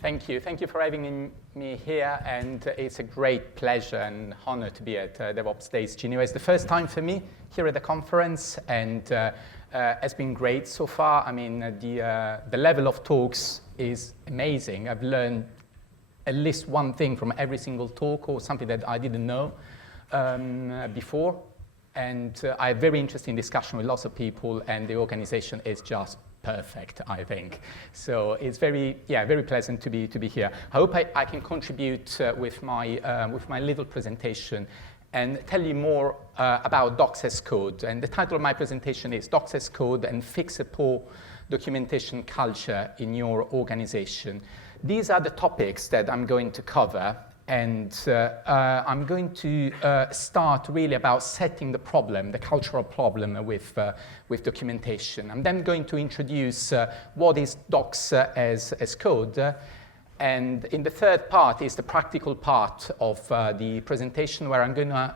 Thank you. Thank you for having me here, and it's a great pleasure and honor to be at DevOps Days Geneva. It's the first time for me here at the conference, and it's been great so far. I mean, the level of talks is amazing. I've learned at least one thing from every single talk, or something that I didn't know before. And I had very interesting discussion with lots of people, and the organization is just perfect, I think. So it's very pleasant to be here. I hope I can contribute with my little presentation and tell you more about Docs as Code. And the title of my presentation is Docs as Code and Fix a Poor Documentation Culture in Your Organization. These are the topics that I'm going to cover. And I'm going to start really about setting the problem, the cultural problem with documentation. I'm then going to introduce what is Docs as Code. And in the third part is the practical part of the presentation, where I'm going to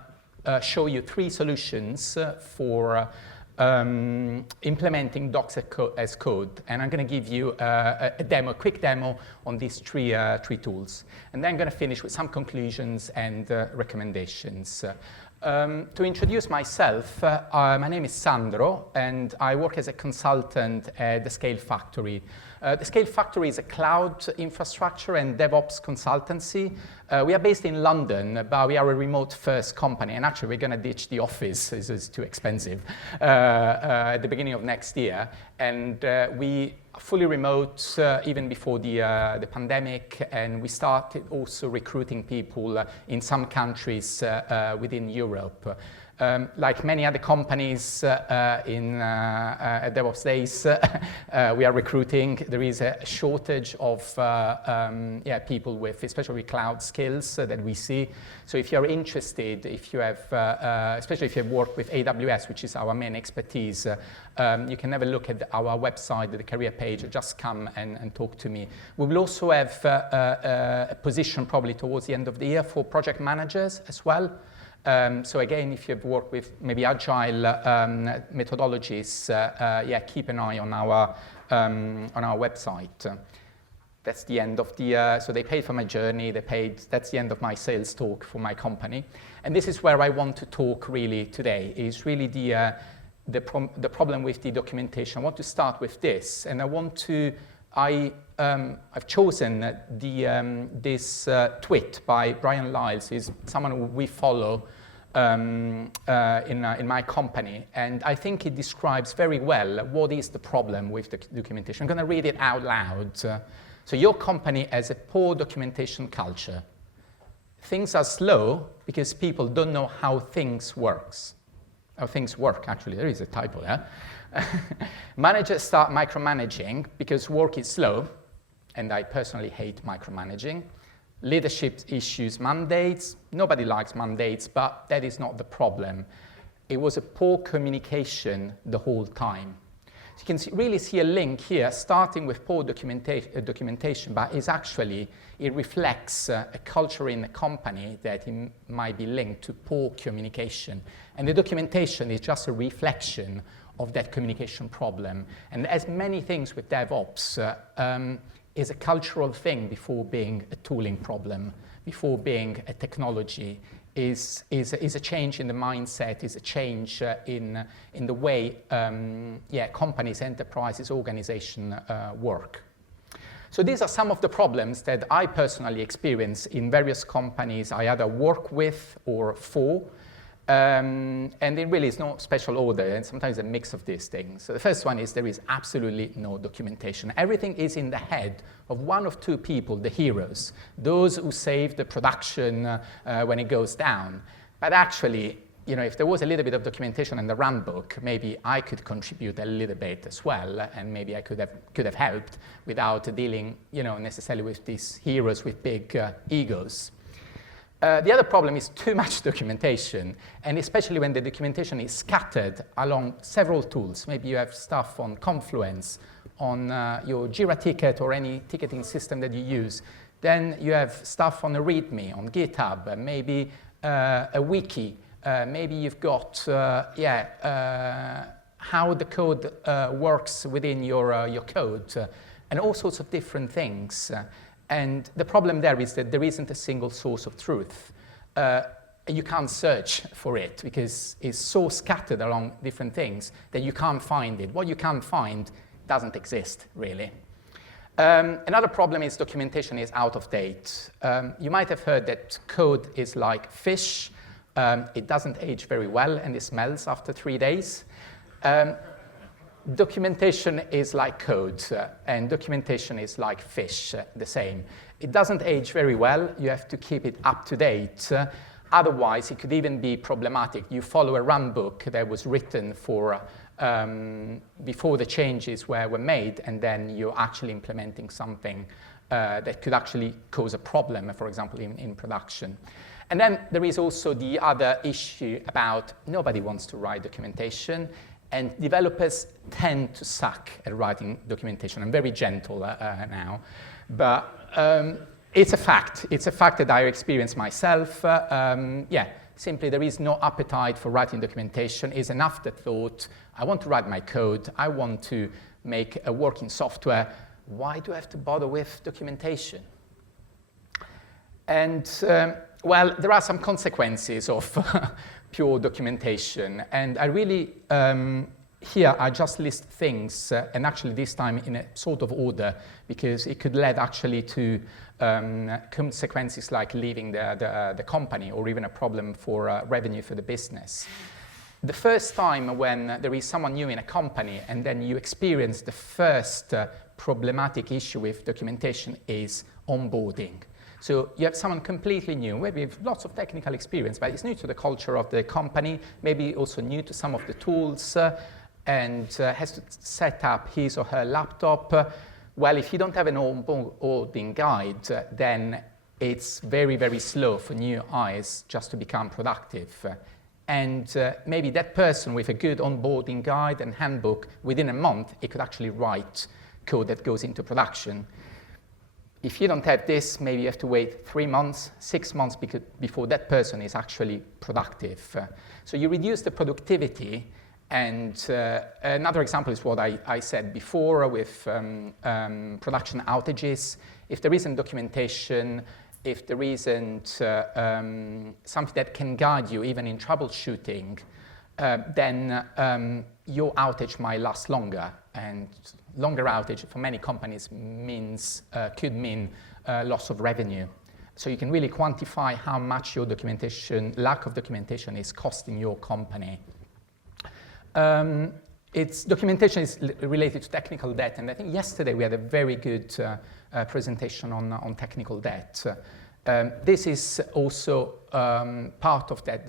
show you 3 solutions for implementing Docs as Code, and I'm going to give you a quick demo on these three tools, and then I'm going to finish with some conclusions and recommendations. To introduce myself, my name is Sandro, and I work as a consultant at the Scale Factory. The Scale Factory is a cloud infrastructure and DevOps consultancy. We are based in London, but we are a remote-first company, and actually we're going to ditch the office. It's too expensive at the beginning of next year. And we are fully remote even before the pandemic, and we started also recruiting people in some countries within Europe. Like many other companies at DevOps Days, we are recruiting. There is a shortage of people with, especially cloud skills that we see. So if you're interested, if you have, especially if you have worked with AWS, which is our main expertise, you can have a look at our website, the career page, or just come and talk to me. We will also have a position probably towards the end of the year for project managers as well. So again, if you've worked with maybe agile methodologies, keep an eye on our website. That's the end of the, so they paid for my journey, that's the end of my sales talk for my company. And this is where I want to talk really today, is really the problem with the documentation. I want to start with this, and I've chosen this tweet by Brian Lyles. He's someone who we follow in my company, and I think it describes very well what is the problem with the documentation. I'm going to read it out loud. So your company has a poor documentation culture. Things are slow because people don't know how things work. Actually, there is a typo there. Managers start micromanaging because work is slow, and I personally hate micromanaging. Leadership issues mandates. Nobody likes mandates, but that is not the problem. It was a poor communication the whole time. So you can really see a link here, starting with poor documentation, but it reflects a culture in the company that it might be linked to poor communication. And the documentation is just a reflection of that communication problem. And as many things with DevOps, is a cultural thing before being a tooling problem, before being a technology, is a change in the mindset, is a change in the way companies, enterprises, organizations work. So these are some of the problems that I personally experience in various companies I either work with or for. And it really is no special order, and sometimes a mix of these things. So the first one is there is absolutely no documentation. Everything is in the head of one of two people, the heroes, those who save the production when it goes down. But actually, if there was a little bit of documentation in the run book, maybe I could contribute a little bit as well, and maybe I could have helped without dealing, necessarily with these heroes with big egos. The other problem is too much documentation, and especially when the documentation is scattered along several tools. Maybe you have stuff on Confluence, on your Jira ticket or any ticketing system that you use. Then you have stuff on a README, on GitHub, maybe a wiki. Maybe you've got how the code works within your code, and all sorts of different things. And the problem there is that there isn't a single source of truth. You can't search for it because it's so scattered along different things that you can't find it. What you can't find doesn't exist, really. Another problem is documentation is out of date. You might have heard that code is like fish. It doesn't age very well and it smells after 3 days. Documentation is like code, and documentation is like fish, the same. It doesn't age very well. You have to keep it up to date. Otherwise, it could even be problematic. You follow a run book that was written for before the changes were made, and then you're actually implementing something that could actually cause a problem, for example, in production. And then there is also the other issue about nobody wants to write documentation, and developers tend to suck at writing documentation. I'm very gentle now, but it's a fact. It's a fact that I experienced myself. Simply there is no appetite for writing documentation. It's an afterthought. I want to write my code. I want to make a working software. Why do I have to bother with documentation? And well, there are some consequences of pure documentation. And I really, here I just list things, and actually this time in a sort of order, because it could lead actually to consequences like leaving the company or even a problem for revenue for the business. The first time when there is someone new in a company and then you experience the first problematic issue with documentation is onboarding. So you have someone completely new, maybe with lots of technical experience, but it's new to the culture of the company, maybe also new to some of the tools, and has to set up his or her laptop. Well, if you don't have an onboarding guide, then it's very, very slow for new eyes just to become productive. And maybe that person with a good onboarding guide and handbook, within a month, it could actually write code that goes into production. If you don't have this, maybe you have to wait 3 months, 6 months before that person is actually productive. So you reduce the productivity. And another example is what I said before with production outages. If there isn't documentation, if there isn't something that can guide you even in troubleshooting, then your outage might last longer. And longer outage for many companies could mean loss of revenue. So you can really quantify how much your lack of documentation is costing your company. Documentation is related to technical debt, and I think yesterday we had a very good presentation on technical debt. This is also part of that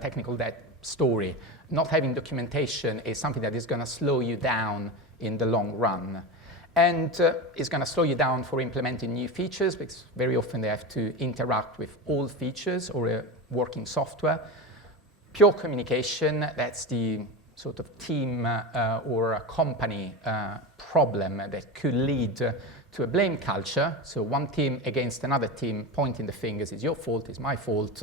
technical debt story. Not having documentation is something that is going to slow you down in the long run. And it's going to slow you down for implementing new features, because very often they have to interact with old features or a working software. Pure communication, that's the sort of team or a company problem that could lead to a blame culture. So one team against another team pointing the fingers, it's your fault, it's my fault,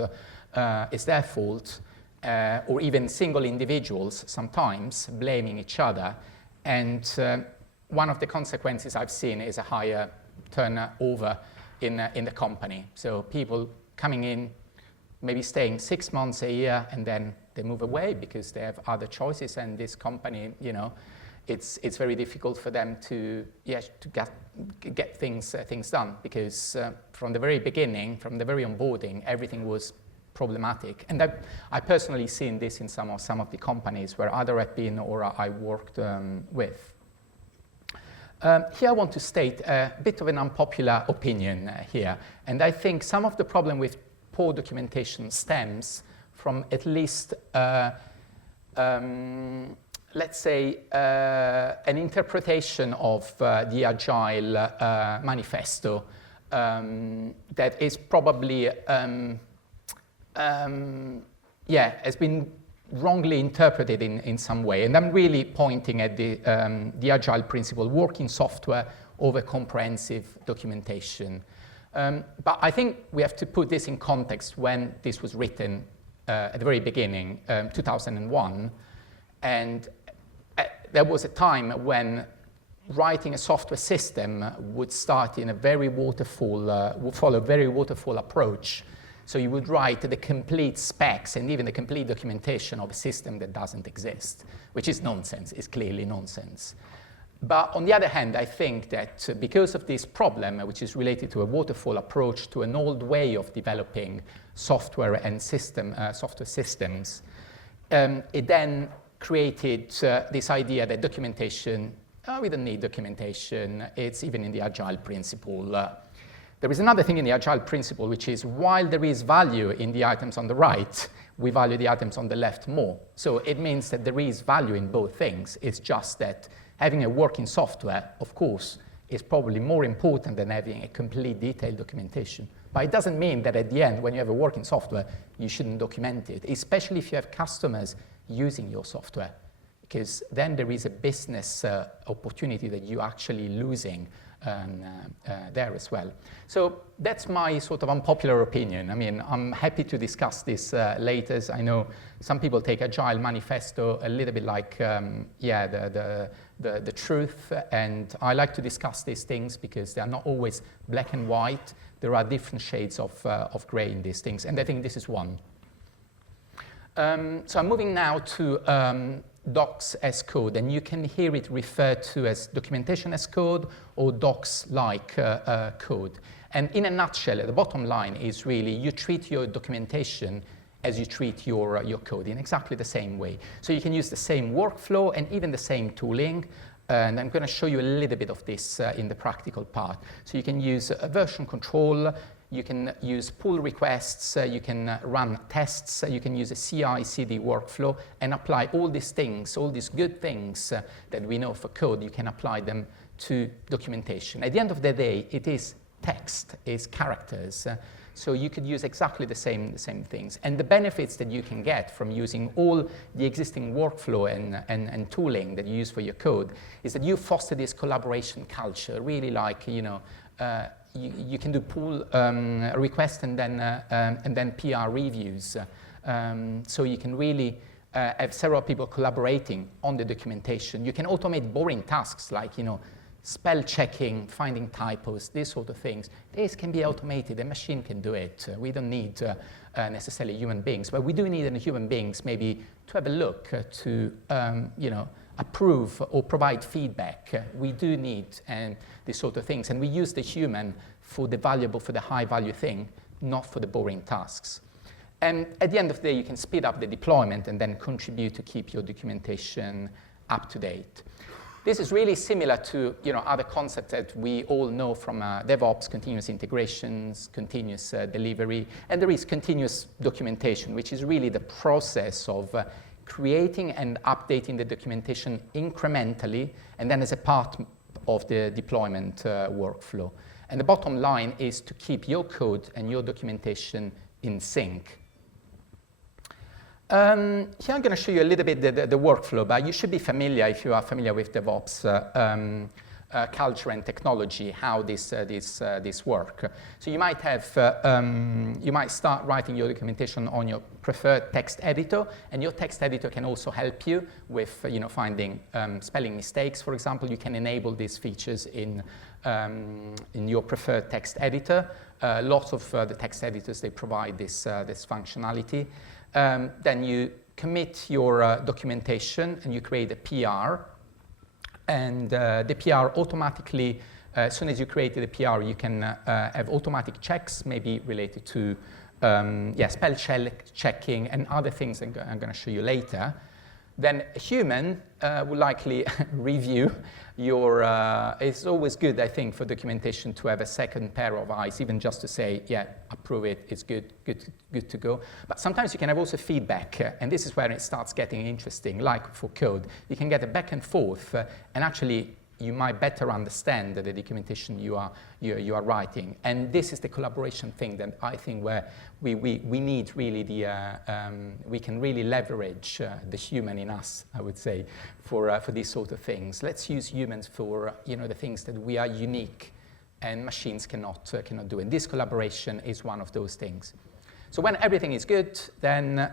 it's their fault, or even single individuals sometimes blaming each other. And one of the consequences I've seen is a higher turnover in the company. So people coming in, maybe staying 6 months, a year, and then they move away because they have other choices, and this company, it's very difficult for them to get things done, because from the very beginning, from the very onboarding, everything was problematic. And I personally seen this in some of the companies where either I've been or I worked with. Here I want to state a bit of an unpopular opinion here, and I think some of the problem with poor documentation stems from at least, let's say, an interpretation of the Agile manifesto that is probably, has been wrongly interpreted in some way. And I'm really pointing at the Agile principle, working software over comprehensive documentation. But I think we have to put this in context when this was written at the very beginning, 2001. And there was a time when writing a software system would start in a very waterfall, would follow a very waterfall approach. So you would write the complete specs and even the complete documentation of a system that doesn't exist, which is nonsense, is clearly nonsense. But on the other hand, I think that because of this problem, which is related to a waterfall approach, to an old way of developing software and software systems, it then created this idea that documentation, we don't need documentation, it's even in the Agile principle. There is another thing in the Agile principle, which is while there is value in the items on the right, we value the items on the left more. So it means that there is value in both things. It's just that having a working software, of course, is probably more important than having a complete detailed documentation. But it doesn't mean that at the end, when you have a working software, you shouldn't document it, especially if you have customers using your software, because then there is a business opportunity that you're actually losing there as well. So that's my sort of unpopular opinion. I mean, I'm happy to discuss this later. I know some people take Agile Manifesto a little bit like, the truth, and I like to discuss these things because they are not always black and white. There are different shades of gray in these things, and I think this is one. So I'm moving now to docs as code, and you can hear it referred to as documentation as code or docs-like code. And in a nutshell, the bottom line is really you treat your documentation as you treat your code in exactly the same way. So you can use the same workflow and even the same tooling. And I'm going to show you a little bit of this in the practical part. So you can use version control, you can use pull requests, you can run tests, you can use a CI/CD workflow and apply all these things, all these good things that we know for code, you can apply them to documentation. At the end of the day, it is text, it's characters. So you could use exactly the same things. And the benefits that you can get from using all the existing workflow and tooling that you use for your code is that you foster this collaboration culture, really like, you know, you can do pull requests and then PR reviews. So you can really have several people collaborating on the documentation. You can automate boring tasks like, you know, spell checking, finding typos, these sort of things. This can be automated. A machine can do it. We don't need necessarily human beings, but we do need human beings maybe to have a look, to you know, approve or provide feedback. We do need these sort of things, and we use the human for the valuable, for the high-value thing, not for the boring tasks. And at the end of the day, you can speed up the deployment and then contribute to keep your documentation up to date. This is really similar to, you know, other concepts that we all know from DevOps, continuous integrations, continuous delivery, and there is continuous documentation, which is really the process of creating and updating the documentation incrementally, and then as a part of the deployment workflow. And the bottom line is to keep your code and your documentation in sync. Here I'm going to show you a little bit the workflow, but you should be familiar, if you are familiar with DevOps culture and technology, how this work. So you might have, you might start writing your documentation on your preferred text editor, and your text editor can also help you with, you know, finding spelling mistakes, for example. You can enable these features in your preferred text editor. Lots of the text editors, they provide this functionality. Then you commit your documentation and you create a PR. And the PR automatically, as soon as you create the PR, you can have automatic checks, maybe related to spell checking and other things I'm going to show you later. Then a human will likely review your, it's always good, I think, for documentation to have a second pair of eyes, even just to say, yeah, approve it, it's good to go. But sometimes you can have also feedback, and this is where it starts getting interesting, like for code. You can get a back and forth, and actually you might better understand the documentation you are writing. And this is the collaboration thing that I think where we need really we can really leverage the human in us, I would say, for these sort of things. Let's use humans for, you know, the things that we are unique and machines cannot do. And this collaboration is one of those things. So when everything is good, then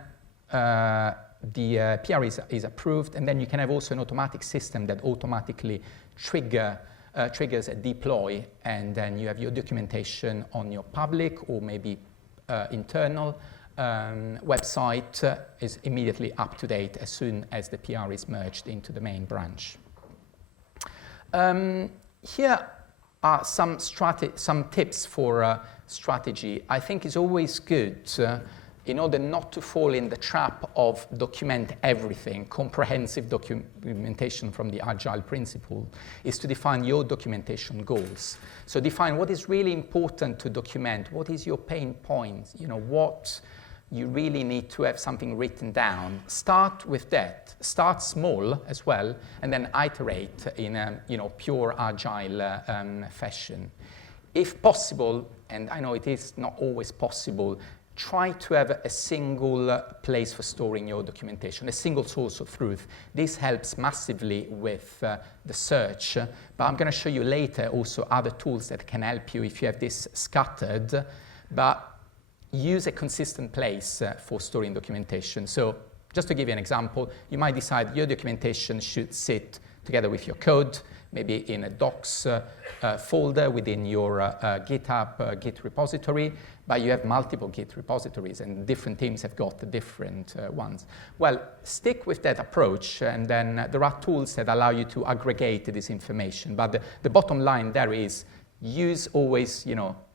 the PR is approved, and then you can have also an automatic system that automatically triggers a deploy, and then you have your documentation on your public or maybe internal website is immediately up to date as soon as the PR is merged into the main branch. Here are some tips for strategy. I think it's always good in order not to fall in the trap of document everything. Comprehensive documentation from the Agile principle is to define your documentation goals. So define what is really important to document, what is your pain point, what you really need to have something written down. Start with that. Start small as well, and then iterate in a pure Agile fashion. If possible, and I know it is not always possible, try to have a single place for storing your documentation, a single source of truth. This helps massively with the search, but I'm going to show you later also other tools that can help you if you have this scattered, but use a consistent place for storing documentation. So just to give you an example, you might decide your documentation should sit together with your code, maybe in a docs folder within your GitHub Git repository, but you have multiple Git repositories and different teams have got different ones. Well, stick with that approach, and then there are tools that allow you to aggregate this information. But the bottom line there is use always,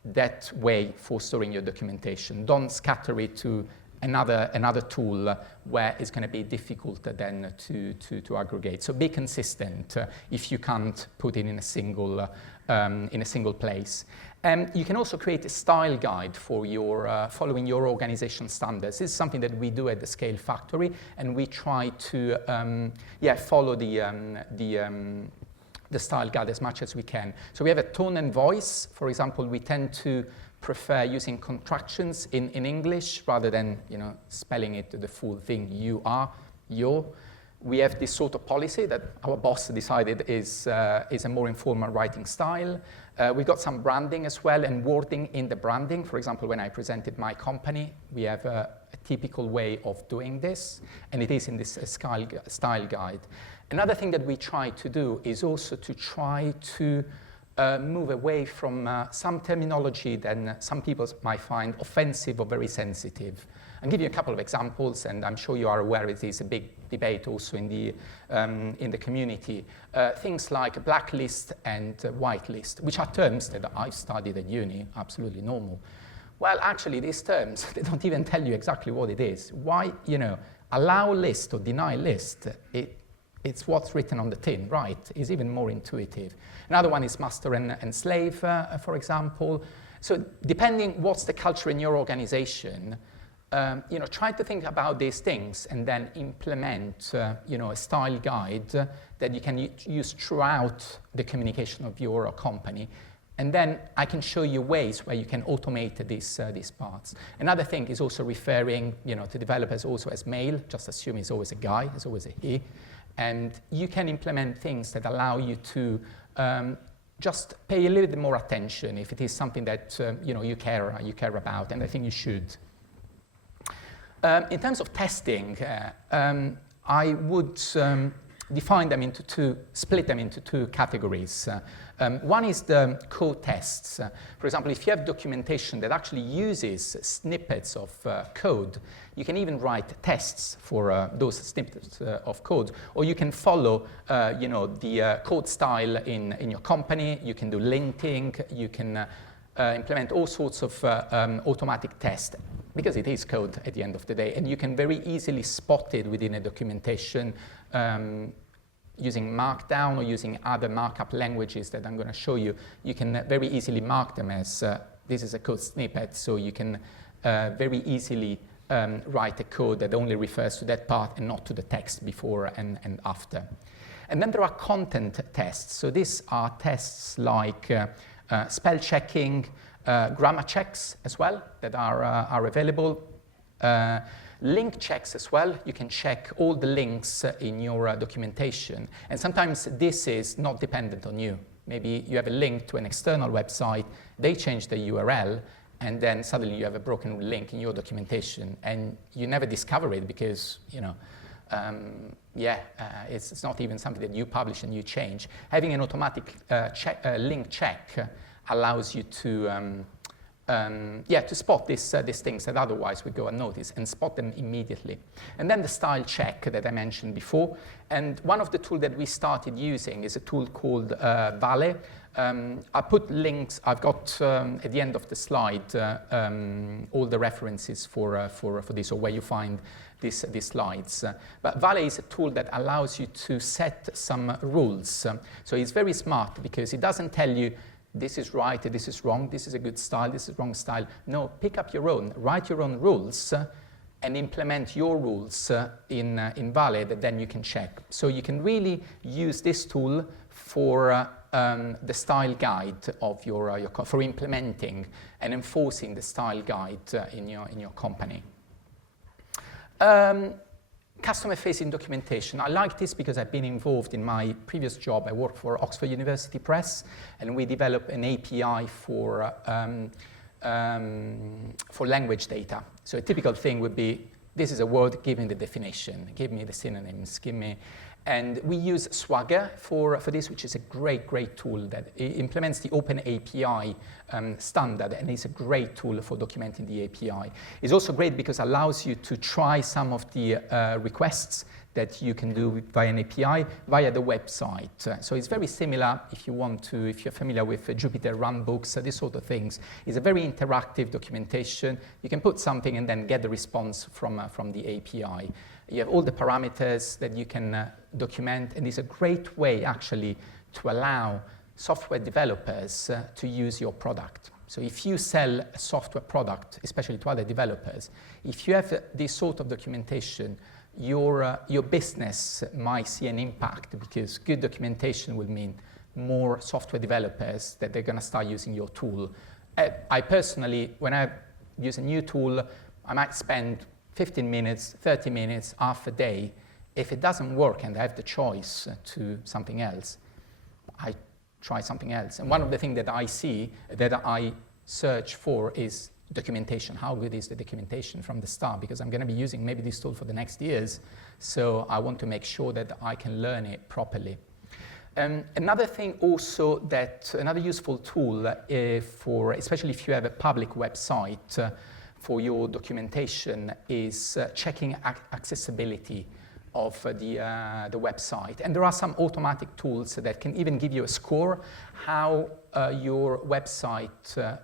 that way for storing your documentation. Don't scatter it to another tool where it's going to be difficult then to aggregate. So be consistent if you can't put it in a single place. You can also create a style guide for your following your organization standards. This is something that we do at the Scale Factory, and we try to follow the style guide as much as we can. So we have a tone and voice. For example, we tend to prefer using contractions in English rather than spelling it the full thing, you are, you're. We have this sort of policy that our boss decided is a more informal writing style. We've got some branding as well and wording in the branding. For example, when I presented my company, we have a typical way of doing this, and it is in this style guide. Another thing that we try to do is also to try to move away from some terminology that some people might find offensive or very sensitive. I'll give you a couple of examples, and I'm sure you are aware it is a big debate also in the community. Things like blacklist and whitelist, which are terms that I studied at uni, absolutely normal. Well, actually, these terms, they don't even tell you exactly what it is. Why, allow list or deny list, it's what's written on the tin, right? It's even more intuitive. Another one is master and slave, for example. So depending what's the culture in your organization, try to think about these things and then implement, a style guide that you can use throughout the communication of your company. And then I can show you ways where you can automate these parts. Another thing is also referring, to developers also as male. Just assume he's always a guy, it's always a he. And you can implement things that allow you to just pay a little bit more attention if it is something that you care about, and I think you should. In terms of testing, I would define them split them into two categories. One is the code tests. For example, if you have documentation that actually uses snippets of code, you can even write tests for those snippets of code, or you can follow, the code style in your company. You can do linting. You can implement all sorts of automatic tests, because it is code at the end of the day, and you can very easily spot it within a documentation using Markdown or using other markup languages that I'm going to show you. You can very easily mark them as this is a code snippet, so you can very easily write a code that only refers to that part and not to the text before and after. And then there are content tests. So these are tests like spell checking, grammar checks as well that are available. Link checks as well. You can check all the links in your documentation. And sometimes this is not dependent on you. Maybe you have a link to an external website, they change the URL, and then suddenly you have a broken link in your documentation, and you never discover it because, it's not even something that you publish and you change. Having an automatic link check allows you to spot these things that otherwise would go unnoticed and spot them immediately. And then the style check that I mentioned before. And one of the tools that we started using is a tool called Vale. I put links, I've got at the end of the slide all the references for this, or where you find these slides. But Vale is a tool that allows you to set some rules. So it's very smart because it doesn't tell you this is right, this is wrong, this is a good style, this is wrong style. No, pick up your own, write your own rules and implement your rules in Vale that then you can check. So you can really use this tool for the style guide of for implementing and enforcing the style guide in your company. Customer-facing documentation. I like this because I've been involved in my previous job. I worked for Oxford University Press, and we developed an API for language data. So a typical thing would be, this is a word, give me the definition, give me the synonyms, give me... And we use Swagger for this, which is a great tool that implements the Open API standard, and is a great tool for documenting the API. It's also great because it allows you to try some of the requests that you can do via an API via the website. So it's very similar if you're familiar with Jupyter Runbooks, these sort of things. It's a very interactive documentation. You can put something and then get the response from the API. You have all the parameters that you can document, and it's a great way actually to allow software developers to use your product. So if you sell a software product, especially to other developers, if you have this sort of documentation, your business might see an impact, because good documentation will mean more software developers that they're going to start using your tool. I personally, when I use a new tool, I might spend 15 minutes, 30 minutes, half a day. If it doesn't work and I have the choice to something else, I try something else. And one of the things that I see, that I search for, is documentation. How good is the documentation from the start? Because I'm going to be using maybe this tool for the next years, so I want to make sure that I can learn it properly. Another thing also, another useful tool for, especially if you have a public website, for your documentation, is checking accessibility of the website. And there are some automatic tools that can even give you a score, how your website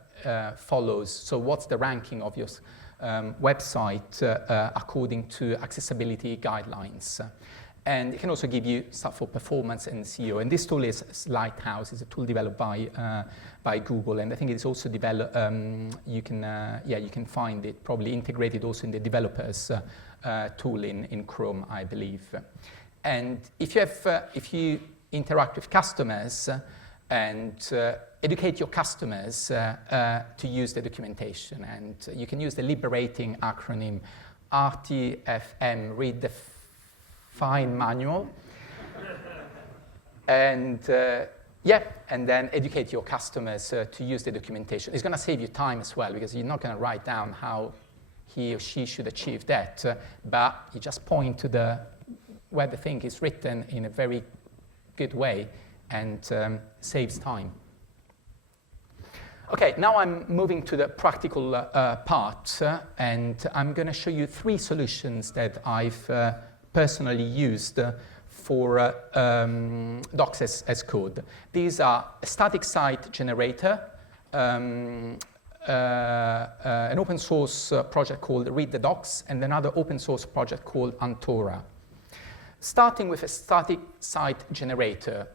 follows. So what's the ranking of your website according to accessibility guidelines. And it can also give you stuff for performance and SEO. And this tool is Lighthouse. It's a tool developed by Google, and I think it's also developed. You can find it probably integrated also in the developers tool in Chrome, I believe. And if you interact with customers and educate your customers to use the documentation, and you can use the liberating acronym RTFM, Read the Fine Manual, and and then educate your customers to use the documentation. It's going to save you time as well, because you're not going to write down how he or she should achieve that, but you just point to where the thing is written in a very good way, and saves time. Okay, now I'm moving to the practical part, and I'm going to show you 3 solutions that I've personally used for docs as code. These are a static site generator, an open source project called Read the Docs, and another open source project called Antora. Starting with a static site generator,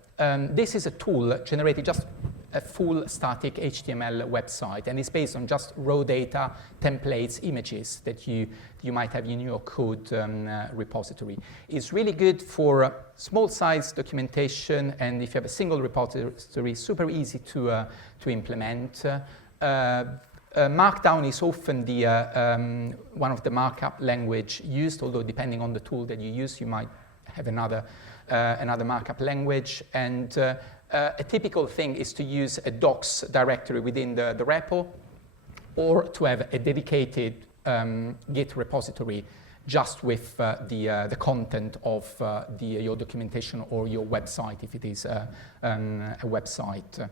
this is a tool generated just a full static HTML website, and it's based on just raw data, templates, images that you might have in your code repository. It's really good for small size documentation, and if you have a single repository, super easy to implement. Markdown is often the one of the markup language used, although depending on the tool that you use, you might have another markup language. And a typical thing is to use a docs directory within the repo, or to have a dedicated Git repository just with the content of your documentation or your website, if it is a website.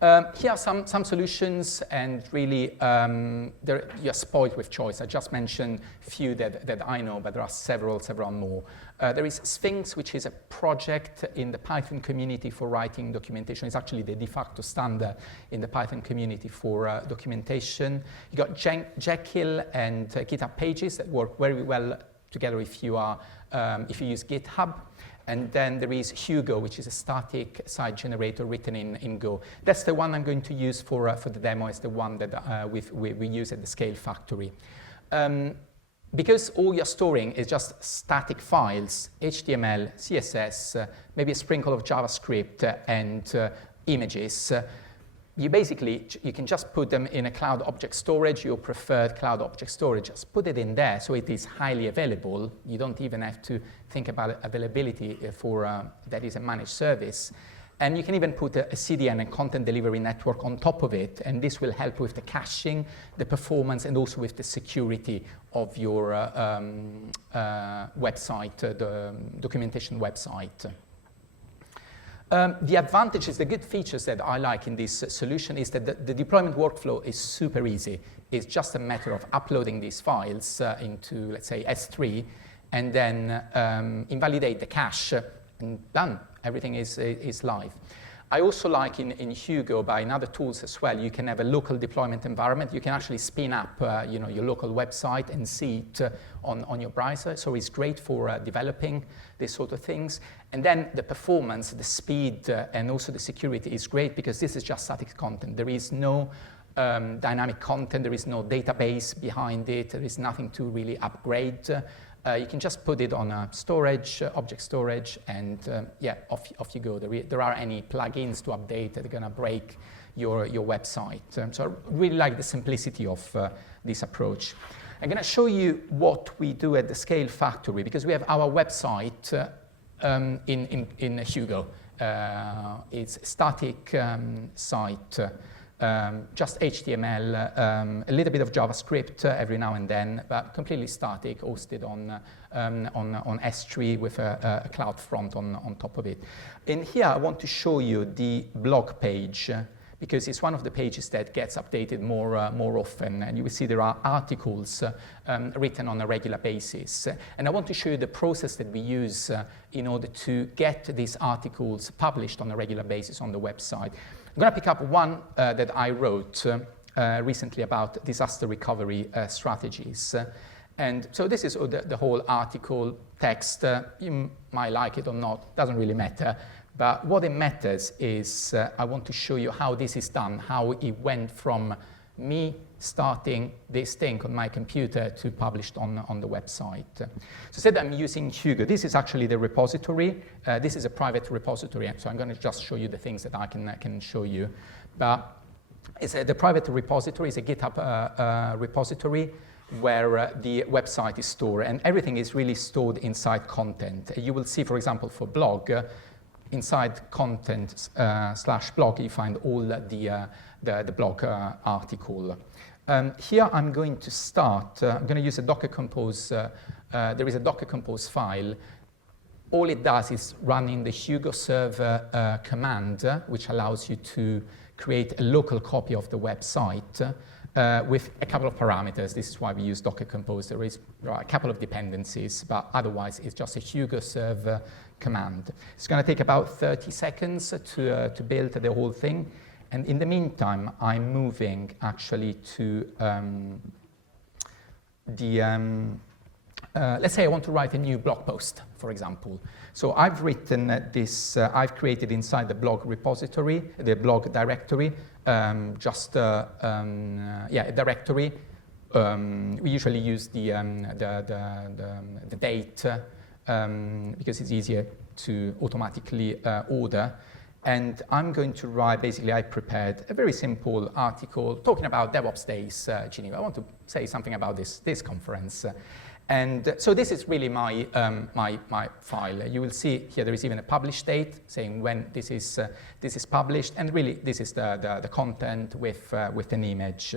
Here are some solutions, and really you're spoiled with choice. I just mentioned a few that I know, but there are several more. There is Sphinx, which is a project in the Python community for writing documentation. It's actually the de facto standard in the Python community for documentation. You got Jekyll and GitHub Pages that work very well together if you use GitHub. And then there is Hugo, which is a static site generator written in Go. That's the one I'm going to use for the demo. It's the one that we use at the Scale Factory. Because all you're storing is just static files, HTML, CSS, maybe a sprinkle of JavaScript and images, you can just put them in a cloud object storage, your preferred cloud object storage. Just put it in there so it is highly available. You don't even have to think about availability for that is a managed service. And you can even put a CDN, a content delivery network, on top of it, and this will help with the caching, the performance, and also with the security of your website, the documentation website. The advantages, the good features that I like in this solution is that the deployment workflow is super easy. It's just a matter of uploading these files into, let's say, S3, and then invalidate the cache, and done. Everything is live. I also like in Hugo, by other tools as well, you can have a local deployment environment. You can actually spin up your local website and see it on your browser. So it's great for developing these sort of things. And then the performance, the speed, and also the security is great because this is just static content. There is no dynamic content. There is no database behind it. There is nothing to really upgrade. You can just put it on a storage, object storage, and off you go. There are any plugins to update that are going to break your website. So I really like the simplicity of this approach. I'm going to show you what we do at the Scale Factory, because we have our website in Hugo. It's a static site. Just HTML, a little bit of JavaScript every now and then, but completely static, hosted on S3 with a cloud front on top of it. In here, I want to show you the blog page, because it's one of the pages that gets updated more often, and you will see there are articles written on a regular basis. And I want to show you the process that we use in order to get these articles published on a regular basis on the website. I'm going to pick up one that I wrote recently about disaster recovery strategies. And so this is the whole article text. You might like it or not, doesn't really matter. But what it matters is I want to show you how this is done, how it went from me starting this thing on my computer to published on the website. So I said I'm using Hugo. This is actually the repository. This is a private repository, so I'm going to just show you the things that I can show you. But the private repository is a GitHub repository where the website is stored, and everything is really stored inside content. You will see, for example, for blog, inside content /blog, you find all the blog article. Here I'm going to start. I'm going to use a Docker Compose. There is a Docker Compose file. All it does is run in the Hugo server command, which allows you to create a local copy of the website with a couple of parameters. This is why we use Docker Compose. There are a couple of dependencies, but otherwise it's just a Hugo server command. It's going to take about 30 seconds to build the whole thing. And in the meantime, I'm moving actually to let's say I want to write a new blog post, for example. So I've written this, I've created inside the blog repository, the blog directory, a directory. We usually use the date because it's easier to automatically order. And I'm going to write, basically I prepared a very simple article talking about DevOps Days Geneva. I want to say something about this conference. And so this is really my file. You will see here there is even a publish date saying when this is published, and really this is the content with an image.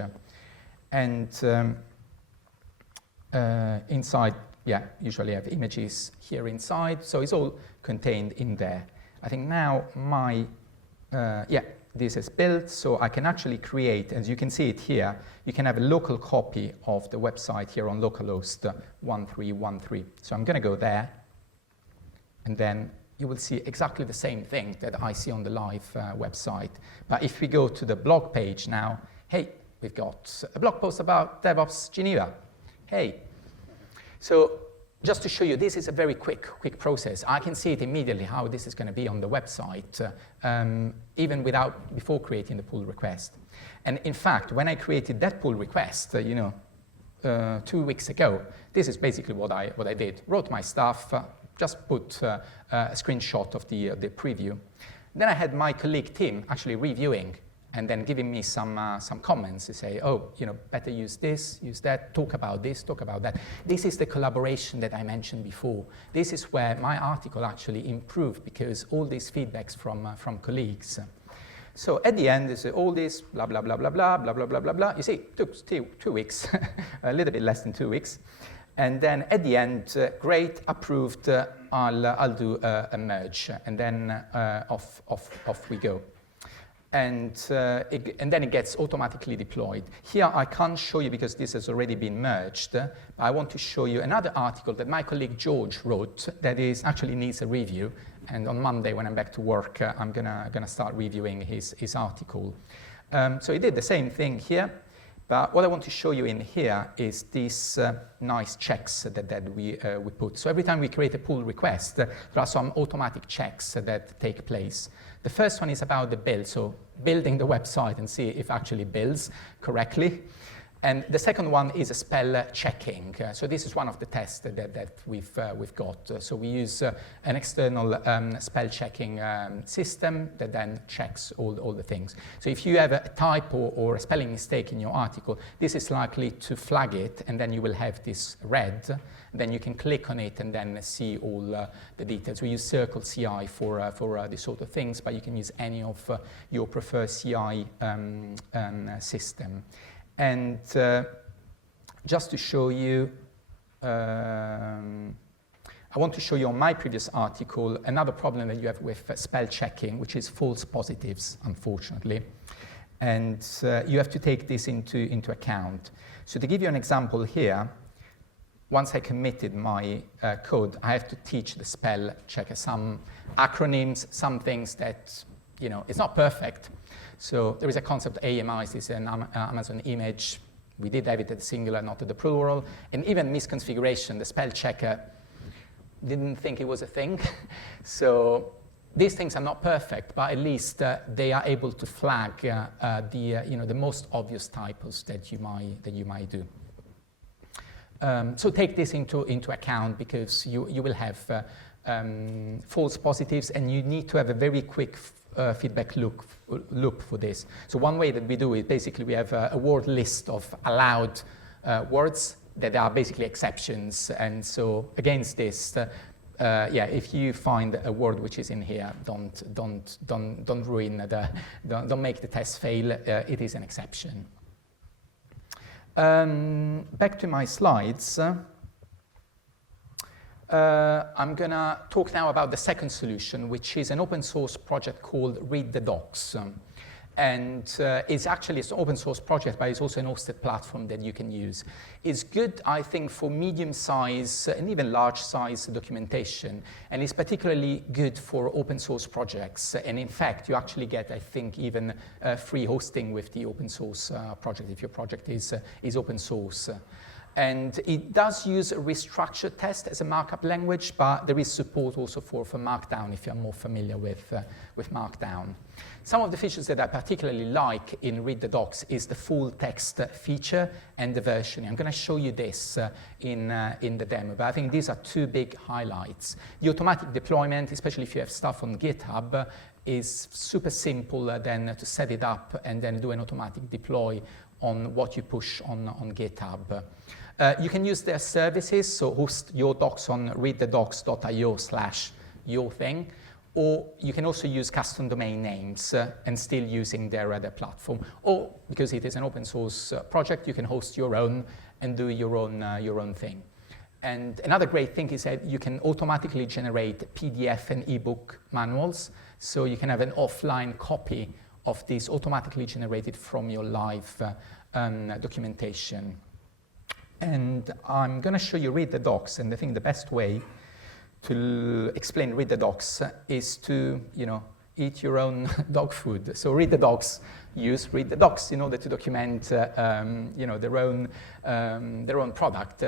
And inside, yeah, usually I have images here inside, so it's all contained in there. I think now my, yeah, this is built, so I can actually create, as you can see it here, you can have a local copy of the website here on localhost 1313. So I'm going to go there, and then you will see exactly the same thing that I see on the live website. But if we go to the blog page now, hey, we've got a blog post about DevOps Geneva. Hey. So just to show you, this is a very quick process. I can see it immediately how this is going to be on the website, even before creating the pull request. And in fact, when I created that pull request, 2 weeks ago, this is basically what I did. Wrote my stuff, just put a screenshot of the preview. Then I had my colleague Tim actually reviewing and then giving me some comments to say, oh, better use this, use that, talk about this, talk about that. This is the collaboration that I mentioned before. This is where my article actually improved because all these feedbacks from colleagues. So at the end, it's all this, blah, blah, blah, blah, blah, blah, blah, blah, blah, blah. You see, it took 2 weeks, a little bit less than 2 weeks. And then at the end, great, approved, I'll do a merge. And then off we go. And then it gets automatically deployed. Here I can't show you because this has already been merged. But I want to show you another article that my colleague George wrote that actually needs a review. And on Monday when I'm back to work, I'm gonna start reviewing his article. So he did the same thing here. But what I want to show you in here is these nice checks that we put. So every time we create a pull request, there are some automatic checks that take place. The first one is about the build, so building the website and see if it actually builds correctly. And the second one is a spell checking. So this is one of the tests that we've got. So we use an external spell checking system that then checks all the things. So if you have a typo or a spelling mistake in your article, this is likely to flag it, and then you will have this red. Then you can click on it and then see all the details. We use Circle CI for these sort of things, but you can use any of your preferred CI system. And just to show you, I want to show you on my previous article another problem that you have with spell checking, which is false positives, unfortunately. And you have to take this into account. So to give you an example here, once I committed my code, I have to teach the spell checker some acronyms, some things that, it's not perfect. So there is a concept, AMI, is an Amazon image. We did have it at the singular, not at the plural. And even misconfiguration, the spell checker didn't think it was a thing. So these things are not perfect, but at least they are able to flag the most obvious typos that you might do. So take this into account because you will have false positives, and you need to have a very quick feedback loop for this. So one way that we do it, basically we have a word list of allowed words that are basically exceptions. And so against this, if you find a word which is in here, don't ruin don't make the test fail. It is an exception. Back to my slides. I'm going to talk now about the second solution, which is an open source project called Read the Docs. And it's an open source project, but it's also an hosted platform that you can use. It's good, I think, for medium size and even large size documentation. And it's particularly good for open source projects. And in fact, you actually get, I think, even free hosting with the open source project if your project is open source. And it does use a restructured test as a markup language, but there is support also for Markdown if you're more familiar with Markdown. Some of the features that I particularly like in Read the Docs is the full text feature and the versioning. I'm going to show you this in the demo, but I think these are two big highlights. The automatic deployment, especially if you have stuff on GitHub, is super simple then to set it up and then do an automatic deploy on what you push on GitHub. You can use their services, so host your docs on readthedocs.io/yourthing, or you can also use custom domain names and still using their platform. Or, because it is an open source project, you can host your own and do your own thing. And another great thing is that you can automatically generate PDF and ebook manuals, so you can have an offline copy of this automatically generated from your live documentation. And I'm going to show you read the docs, and I think the best way to explain read the docs is to, eat your own dog food. So read the docs, read the docs in order to document, their own product.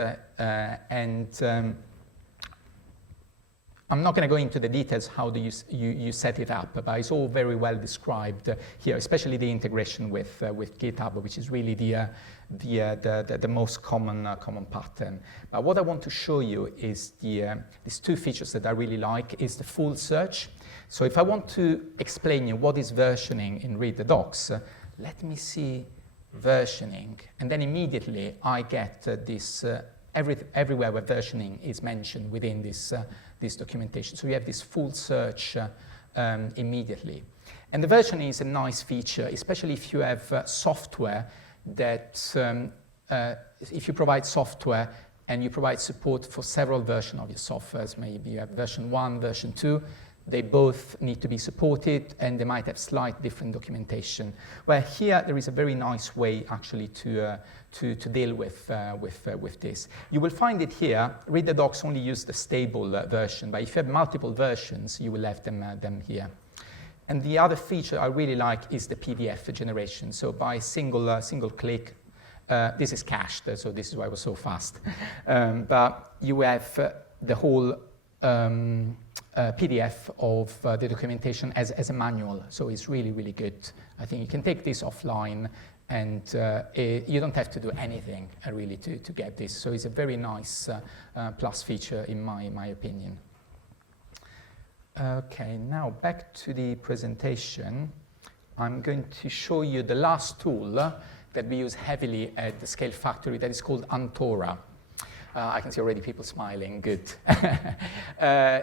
I'm not going to go into the details how do you set it up, but it's all very well described here, especially the integration with GitHub, which is really the most common pattern. But what I want to show you is these two features that I really like is the full search. So if I want to explain you what is versioning in Read the Docs, let me see versioning, and then immediately I get this everywhere where versioning is mentioned within this documentation. So you have this full search immediately. And the versioning is a nice feature, especially if you have software that, if you provide software and you provide support for several versions of your softwares, maybe you have version 1, version 2, they both need to be supported, and they might have slight different documentation. Where here there is a very nice way actually to deal with this. You will find it here. Read the docs only use the stable version, but if you have multiple versions, you will have them here. And the other feature I really like is the PDF generation. So by single click, this is cached, so this is why it was so fast. But you have the whole PDF of the documentation as a manual, so it's really, really good. I think you can take this offline, and you don't have to do anything really to get this. So it's a very nice plus feature in my opinion. Okay, now back to the presentation. I'm going to show you the last tool that we use heavily at the Scale Factory that is called Antora. I can see already people smiling, good.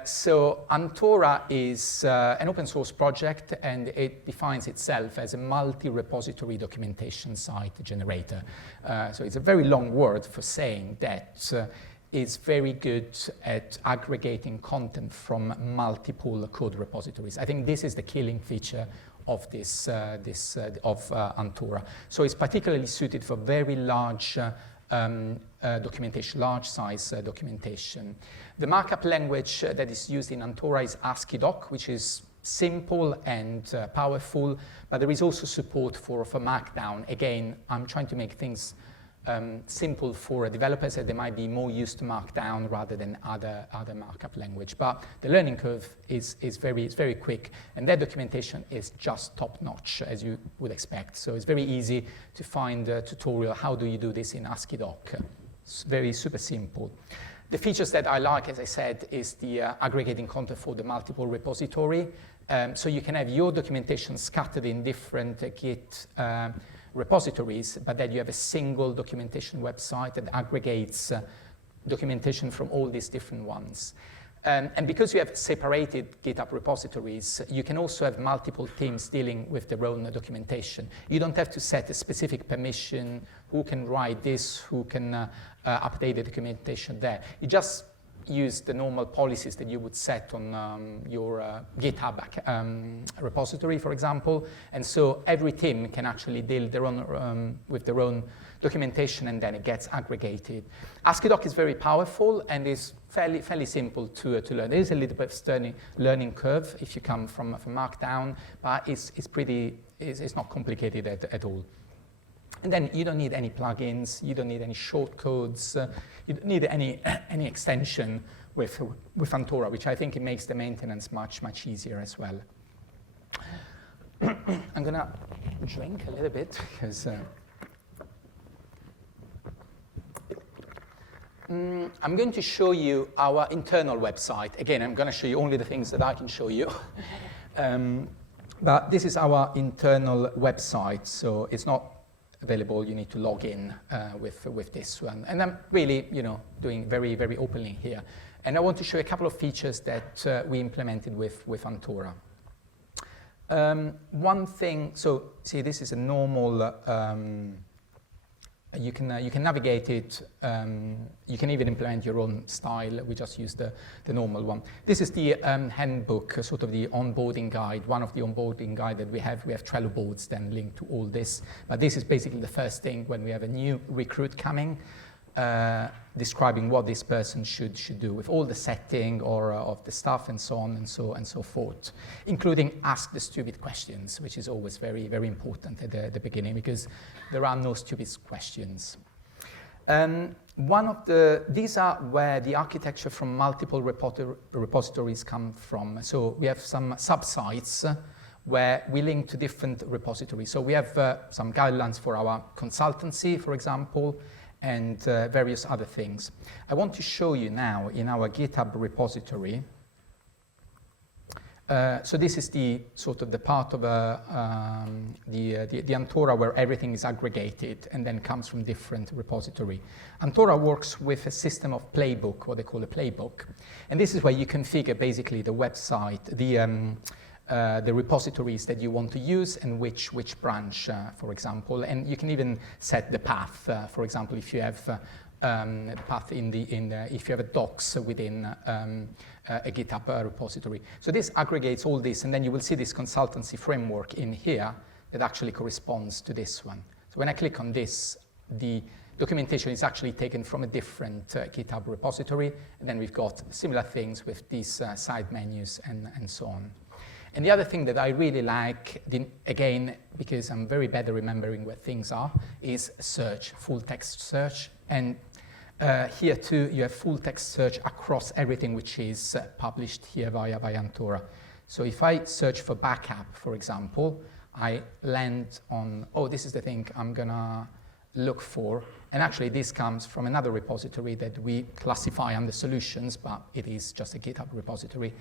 So Antora is an open source project, and it defines itself as a multi-repository documentation site generator. So it's a very long word for saying that it's very good at aggregating content from multiple code repositories. I think this is the killing feature of Antora. So it's particularly suited for very large documentation, large size documentation. The markup language that is used in Antora is AsciiDoc, which is simple and powerful, but there is also support for Markdown. Again, I'm trying to make things simple for developers that they might be more used to Markdown rather than other markup language. But the learning curve is very quick, and their documentation is just top-notch, as you would expect. So it's very easy to find a tutorial, how do you do this in AsciiDoc. It's very super simple. The features that I like, as I said, is the aggregating content for the multiple repository. So you can have your documentation scattered in different Git repositories, but then you have a single documentation website that aggregates documentation from all these different ones. And because you have separated GitHub repositories, you can also have multiple teams dealing with their own documentation. You don't have to set a specific permission, who can write this, who can update the documentation there. You just use the normal policies that you would set on your GitHub repository, for example. And so every team can actually deal with their own documentation, and then it gets aggregated. AsciiDoc is very powerful and is fairly simple to learn. There is a little bit of learning curve if you come from Markdown, but it's not complicated at all. And then you don't need any plugins, you don't need any shortcodes, you don't need any extension with Antora, which I think it makes the maintenance much easier as well. I'm gonna drink a little bit because I'm going to show you our internal website. Again, I'm going to show you only the things that I can show you. But this is our internal website, so it's not available. You need to log in with this one. And I'm really, doing very openly here. And I want to show you a couple of features that we implemented with Antora. One thing, so see, this is a normal you can navigate it. You can even implement your own style. We just use the normal one. This is the handbook, sort of the onboarding guide, one of the onboarding guide that we have. We have Trello boards then linked to all this. But this is basically the first thing when we have a new recruit coming, describing what this person should do with all the setting or of the stuff and so on and so forth, including ask the stupid questions, which is always very, very important at the beginning because there are no stupid questions. These are where the architecture from multiple repositories come from. So we have some subsites where we link to different repositories. So we have some guidelines for our consultancy, for example, and various other things. I want to show you now in our GitHub repository. So this is the sort of the part of the Antora where everything is aggregated and then comes from different repository. Antora works with a system of playbook, what they call a playbook. And this is where you configure basically the website, the repositories that you want to use and which branch, for example, and you can even set the path. For example, if you have the path if you have a docs within a GitHub repository. So this aggregates all this, and then you will see this consultancy framework in here that actually corresponds to this one. So when I click on this, the documentation is actually taken from a different GitHub repository, and then we've got similar things with these side menus and so on. And the other thing that I really like, again, because I'm very bad at remembering where things are, is search, full text search. And here too, you have full text search across everything which is published here via Antora. So if I search for backup, for example, I land on, oh, this is the thing I'm gonna look for. And actually this comes from another repository that we classify under solutions, but it is just a GitHub repository.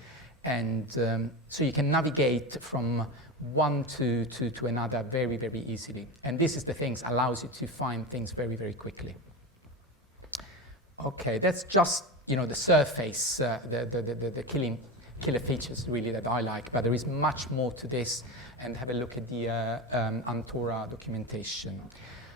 And so you can navigate from one to another very, very easily. And this is the things allows you to find things very, very quickly. Okay, that's just the surface, the killer features really that I like. But there is much more to this. And have a look at the Antora documentation.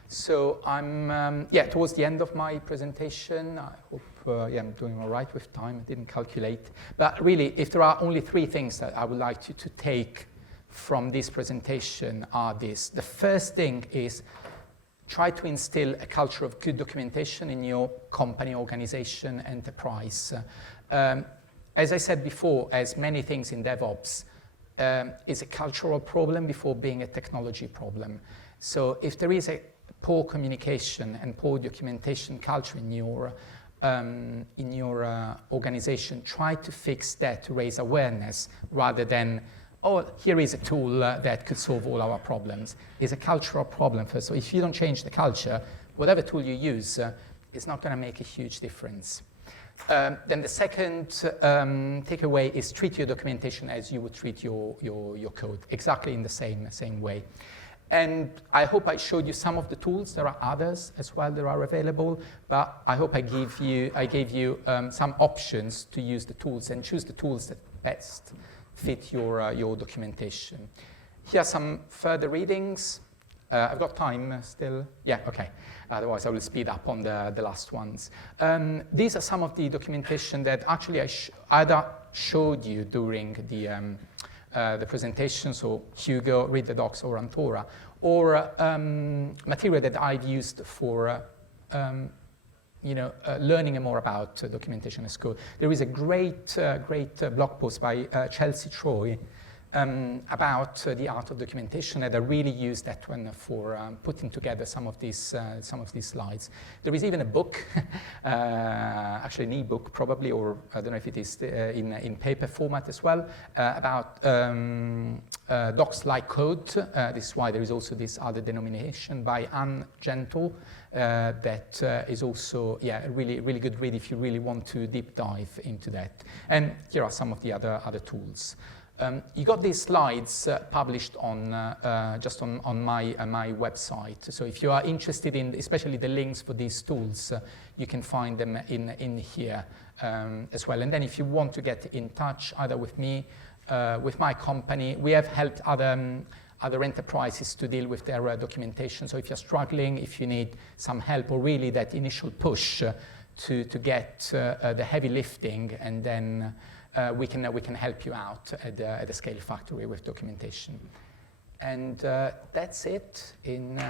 So I'm towards the end of my presentation. I hope I'm doing all right with time. I didn't calculate. But really, if there are only 3 things that I would like you to take from this presentation are this. The first thing is try to instill a culture of good documentation in your company, organization, enterprise. As I said before, as many things in DevOps, is a cultural problem before being a technology problem. So if there is a poor communication and poor documentation culture in your organization, try to fix that to raise awareness rather than, oh, here is a tool that could solve all our problems. It's a cultural problem first. So if you don't change the culture, whatever tool you use, it's not going to make a huge difference. Then the second takeaway is treat your documentation as you would treat your code, exactly in the same way. And I hope I showed you some of the tools. There are others as well that are available, but I hope I gave you some options to use the tools and choose the tools that best fit your documentation. Here are some further readings. I've got time still. Yeah, okay. Otherwise, I will speed up on the last ones. These are some of the documentation that actually I either showed you during the presentation, so Hugo, Read the Docs, or Antora, or material that I've used for learning more about documentation as code. There is a great blog post by Chelsea Troy about the art of documentation, and I really use that one for putting together some of these slides. There is even a book, actually an e-book probably, or I don't know if it is in paper format as well, about docs like code. This is why there is also this other denomination by Anne Gentle that is also a really good read if you really want to deep dive into that. And here are some of the other tools. You got these slides published on just on my website. So if you are interested in, especially the links for these tools, you can find them in here as well. And then if you want to get in touch either with me, with my company, we have helped other enterprises to deal with their documentation. So if you're struggling, if you need some help, or really that initial push to get the heavy lifting, and then we can help you out at the Scale Factory with documentation. And that's it in